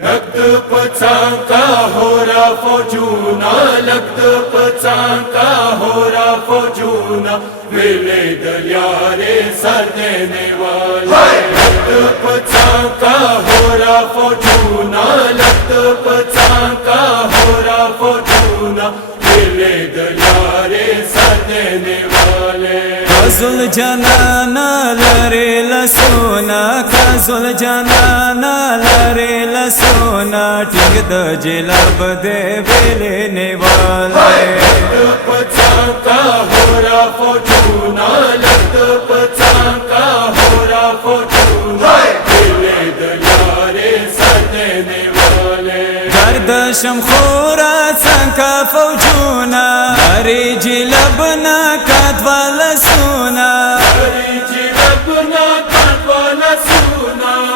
लग्द पचांका होरा फौजूना लग्द पचांका होरा फौजूना वेले दलियारे सर देने वाले लग्द पचांका होरा फौजूना लग्द पचांका होरा फौजूना वेले दलियारे सर देने वाले काजुल जनाना लरे लसोना काजुल जनाना लरे लसोना टिंग द जिलब दे वेले नेवाले लग्द पचांका होरा फौजूना लग्द पचांका होरा फौजूना वेले दलियारे सर देने वाले गर्दशम खोरा चंका फौजूना अरे जिलब ना कादवाल सोना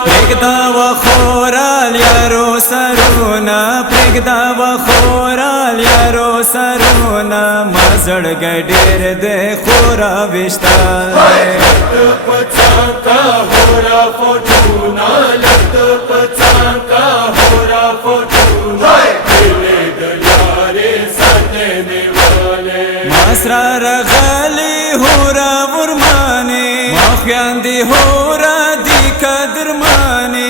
प्रेगदावा खोराल यारो सरुना प्रेगदावा खोराल यारो सरुना मजड़ गडेर दे खोरा विश्ताल लग्द पचांका होरा फौजूना लग्द पचांका होरा फौजूना वेले दलियारे सर देने वाले मासरा रगली होरा बुरमाने माफियांदी होरा दी कदर माने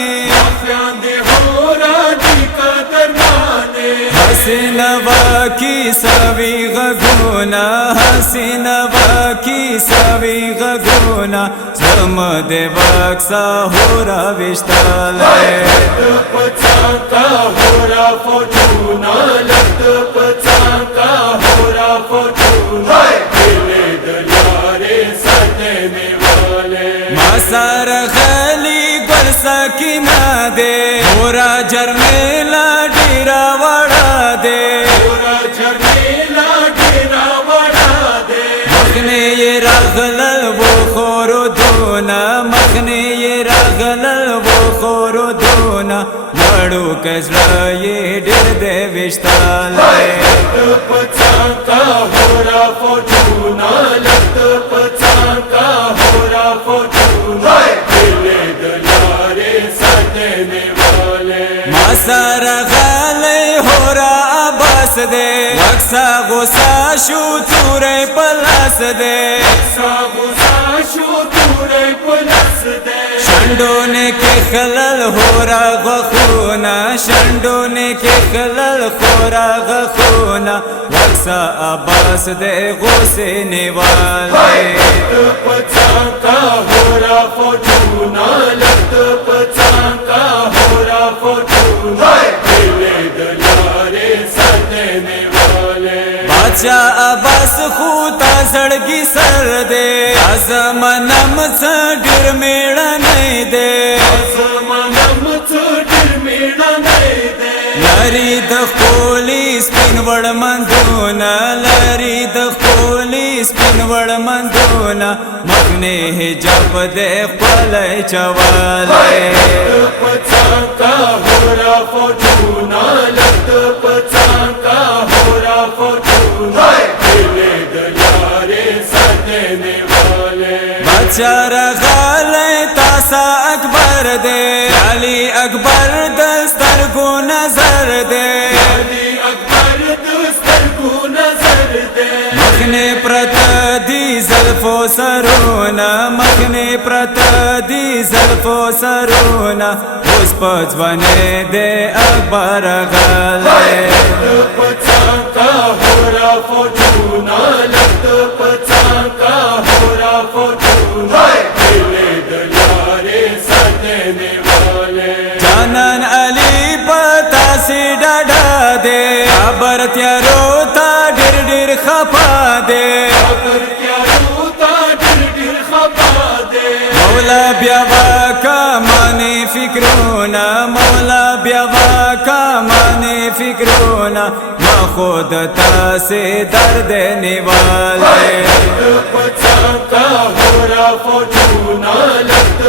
हसीनवा की सवी गगुना हसीनवा की सवी गगुना समद बक्सा होरा विश्ताल लग्द पचांका होरा फौजूना लग्द पचांका होरा फौजूना वेले दलियारे सर देने वाले मासार खली गुरसा की ना दे होरा जरमेला डेरा वड़ा दे होरा जरमेला डेरा वड़ा दे मखने ये रगलल वो खोरो धोना मखने ये रगलल वो खोरो धोना लड़ू कसरा ये डर दे विश्ताल लग्द पचांका होरा फौजूना लग्द पचांका होरा फौजूना वेले दलियारे सर देने वाले मासार गाले होरा आबास दे वक्सा गुस्सा शू तूरे पलास दे शंडोने के खलल होरा गखूना शंडोने के खलल खोरा गखूना वक्सा आबास दे गोसे निवाले लग्द पचांका होरा फौजूना लग्द पचांका होरा फौजूना वेले दलियारे सर देने वाले बादशाह अब्बास खूता सड़गी सर दे आसमानम सडर मेड़ा नहीं दे लरी द खोली स्पिनवड़ मंदूना लरी द खोली स्पिनवड़ मंदूना मगने है जब दे पलय चवाले पचांका होरा फौजूना लग्द पचांका होरा फौजूना वेले दलियारे सर देने वाले बचार गाले तासा अकबर दे अली अकबर दस्तर को नजर दे अली अकबर दस्तर को नजर दे मखने प्रतदी जल्फो सरोना मखने प्रतदी जल्फो सरोना उस पचवने दे अकबर गाले लग्द पचांका होरा फौजूना लग्द पचांका होरा फौजूना वेले दलियारे सर देने वाले जानन अली पता से डाढ़ा दे अबर त्या रोता डिर डिर खपा दे अगर क्या रोता डिर डिर खपा दे मौला ब्यावा का माने फिक्रोना मौला ब्यावा का माने फिक्रोना माँ खुद से दर्द निवाले लग्द पचांका होरा फौजूना लग्द